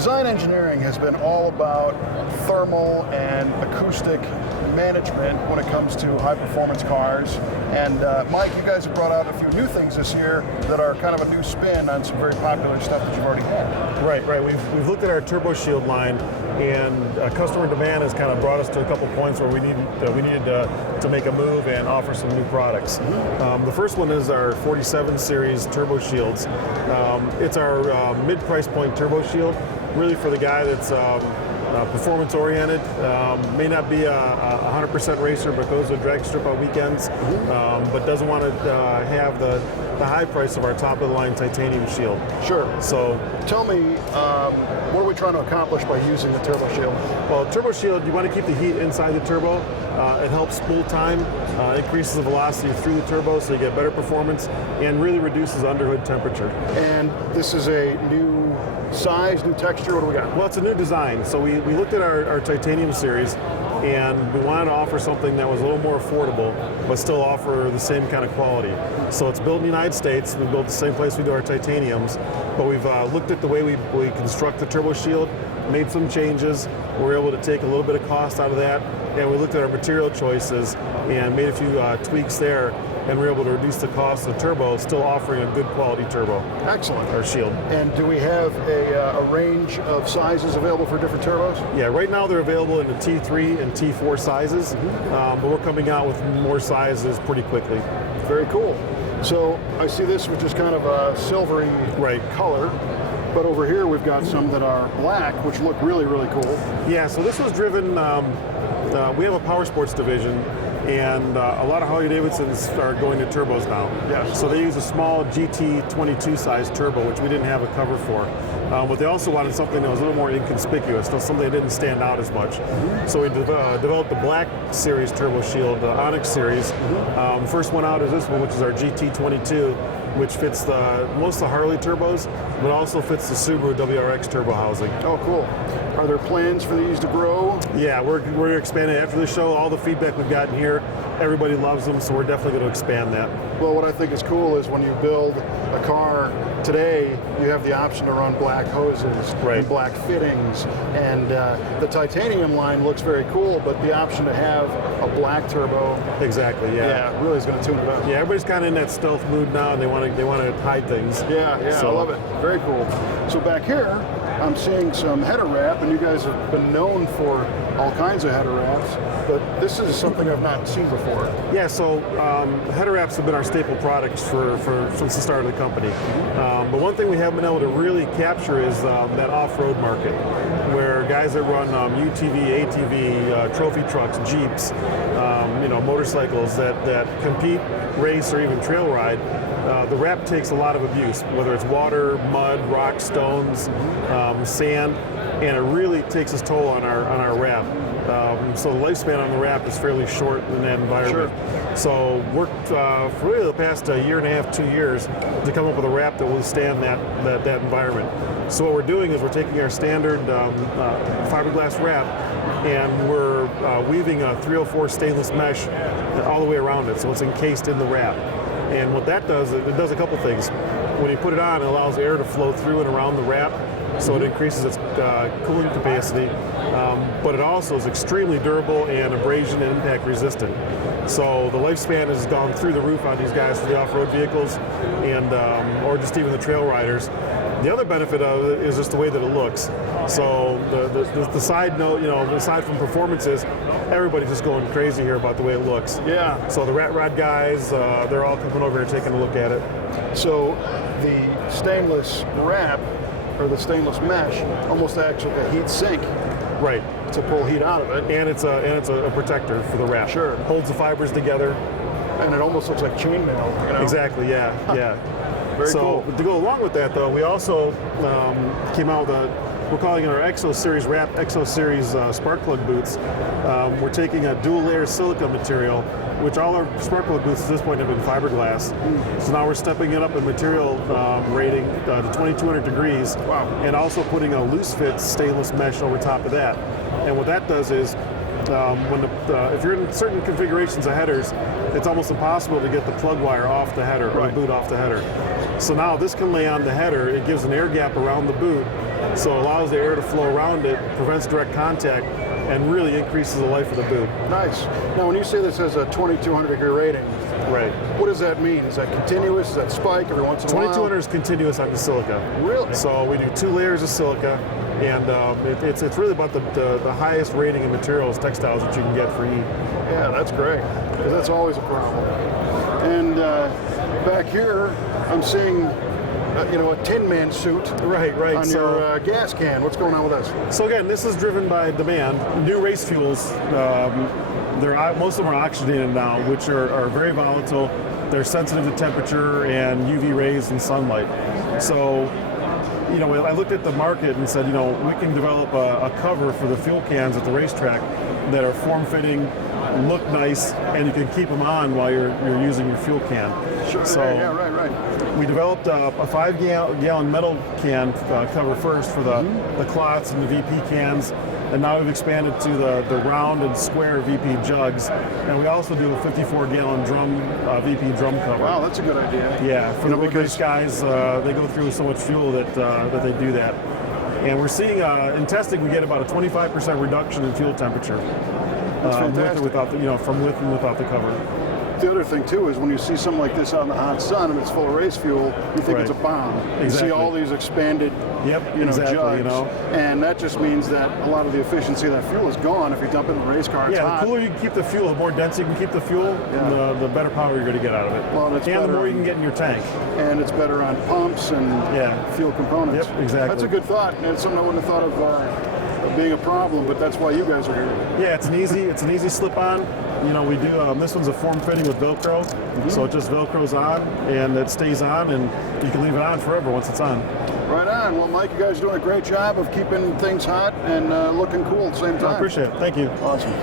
design engineering has been all about thermal and acoustic management when it comes to high performance cars. And Mike, you guys have brought out a few new things this year that are kind of a new spin on some very popular stuff that you've already had. Right. We've looked at our Turbo Shield line, and customer demand has kind of brought us to a couple points where we needed to make a move and offer some new products. The first one is our 47 series Turbo Shields. It's our mid-price point Turbo Shield, really for the guy that's performance oriented, may not be a 100% racer, but goes to a drag strip on weekends, but doesn't want to have the high price of our top of the line titanium shield. Sure. So tell me, what are we trying to accomplish by using the Turbo Shield? Well, Turbo Shield, you want to keep the heat inside the turbo. It helps spool time, increases the velocity through the turbo so you get better performance, and really reduces underhood temperature. And this is a new size, new texture, what do we got? Well, it's a new design. So we looked at our titanium series, and we wanted to offer something that was a little more affordable, but still offer the same kind of quality. So it's built in the United States. We built the same place we do our titaniums, but we've looked at the way we construct the Turbo Shield, made some changes. We were able to take a little bit of cost out of that, and we looked at our material choices and made a few tweaks there, and we were able to reduce the cost of the turbo, still offering a good quality turbo. Excellent. Or shield. And do we have a range of sizes available for different turbos? Yeah, right now they're available in the T3 and T4 sizes, but we're coming out with more sizes pretty quickly. Very cool. So I see this, which is kind of a silvery color. But over here we've got some that are black, which look really, really cool. Yeah, so this was driven, we have a power sports division, and a lot of Harley-Davidsons are going to turbos now. Yes. So they use a small GT22 size turbo, which we didn't have a cover for. But they also wanted something that was a little more inconspicuous, something that didn't stand out as much. So we developed the Black Series Turbo Shield, the Onyx Series. First one out is this one, which is our GT22, which fits most of the Harley turbos, but also fits the Subaru WRX turbo housing. Oh, cool. Are there plans for these to grow? Yeah, we're expanding after the show. All the feedback we've gotten here, everybody loves them, so we're definitely going to expand that. Well, what I think is cool is when you build a car today, you have the option to run black hoses and black fittings, and the titanium line looks very cool, but the option to have a black turbo. Exactly, yeah. Yeah, really is going to tune it up. Yeah, everybody's kind of in that stealth mood now, and they want to hide things. Yeah, so, I love it. Very cool. So back here, I'm seeing some header wrap, and you guys have been known for all kinds of header wraps, but this is something I've not seen before. Yeah, so header wraps have been our staple products since the start of the company. But one thing we haven't been able to really capture is that off-road market, where guys that run UTV, ATV, trophy trucks, Jeeps, motorcycles that compete, race, or even trail ride. The wrap takes a lot of abuse, whether it's water, mud, rocks, stones, sand, and it really takes its toll on our wrap. So the lifespan on the wrap is fairly short in that environment. Sure. So worked for really the past year and a half, 2 years to come up with a wrap that will withstand that environment. So what we're doing is we're taking our standard fiberglass wrap, and we're weaving a 304 stainless mesh all the way around it, so it's encased in the wrap. And what that does, it does a couple things. When you put it on, it allows air to flow through and around the wrap, so it increases its cooling capacity, but it also is extremely durable and abrasion and impact resistant. So the lifespan has gone through the roof on these guys for the off-road vehicles, and or just even the trail riders. The other benefit of it is just the way that it looks. So the side note, aside from performances, everybody's just going crazy here about the way it looks. Yeah. So the rat rod guys, they're all coming over here taking a look at it. So the stainless wrap, or the stainless mesh, almost acts like a heat sink. Right. To pull heat out of it. And it's a protector for the wrap. Sure. Holds the fibers together. And it almost looks like chainmail, Exactly, yeah, yeah. Very cool. To go along with that, though, we also came out with we're calling it our Exo Series Wrap Exo Series spark plug boots. We're taking a dual layer silica material, which all our spark plug boots at this point have been fiberglass. So now we're stepping it up in material rating to 2200 degrees. Wow. And also putting a loose fit stainless mesh over top of that. And what that does is, if you're in certain configurations of headers, it's almost impossible to get the plug wire off the header or the boot off the header. So now this can lay on the header. It gives an air gap around the boot, so it allows the air to flow around it, prevents direct contact, and really increases the life of the boot. Nice. Now, when you say this has a 2200 degree rating, Right. what does that mean? Is that continuous? Is that spike every once in a while? 2200 is continuous on the silica. Really? So we do 2 layers of silica, and it's really about the highest rating of materials, textiles that you can get for heat. Yeah, that's great, because that's always a problem. And back here, I'm seeing a Tin Man suit Right. on your gas can. What's going on with this? So again, this is driven by demand. New race fuels, most of them are oxygenated now, which are very volatile. They're sensitive to temperature and UV rays and sunlight. So, I looked at the market and said, we can develop a cover for the fuel cans at the racetrack that are form-fitting, look nice, and you can keep them on while you're using your fuel can. Sure. So yeah, right. we developed a 5-gallon metal can cover first for the clots and the VP cans, and now we've expanded to the round and square VP jugs, and we also do a 54-gallon drum VP drum cover. Wow, that's a good idea. Yeah, for the race guys, they go through so much fuel that they do that. And we're seeing in testing we get about a 25% reduction in fuel temperature. That's fantastic. With or without from with and without the cover. The other thing too is when you see something like this out in the hot sun and it's full of race fuel, you think it's a bomb. Exactly. You see all these expanded exactly, jugs, and that just means that a lot of the efficiency of that fuel is gone if you dump it in the race car. It's hot. The cooler you can keep the fuel, the more dense you can keep the fuel, the better power you're going to get out of it. Well, and the more you can get in your tank. And it's better on pumps and fuel components. Yep, exactly. That's a good thought, and it's something I wouldn't have thought of being a problem, but that's why you guys are here. Yeah, it's an easy slip on. We do this one's a form fitting with Velcro, so it just Velcros on and it stays on, and you can leave it on forever once it's on. Right on. Well, Mike, you guys are doing a great job of keeping things hot and looking cool at the same time. I appreciate it. Thank you. Awesome.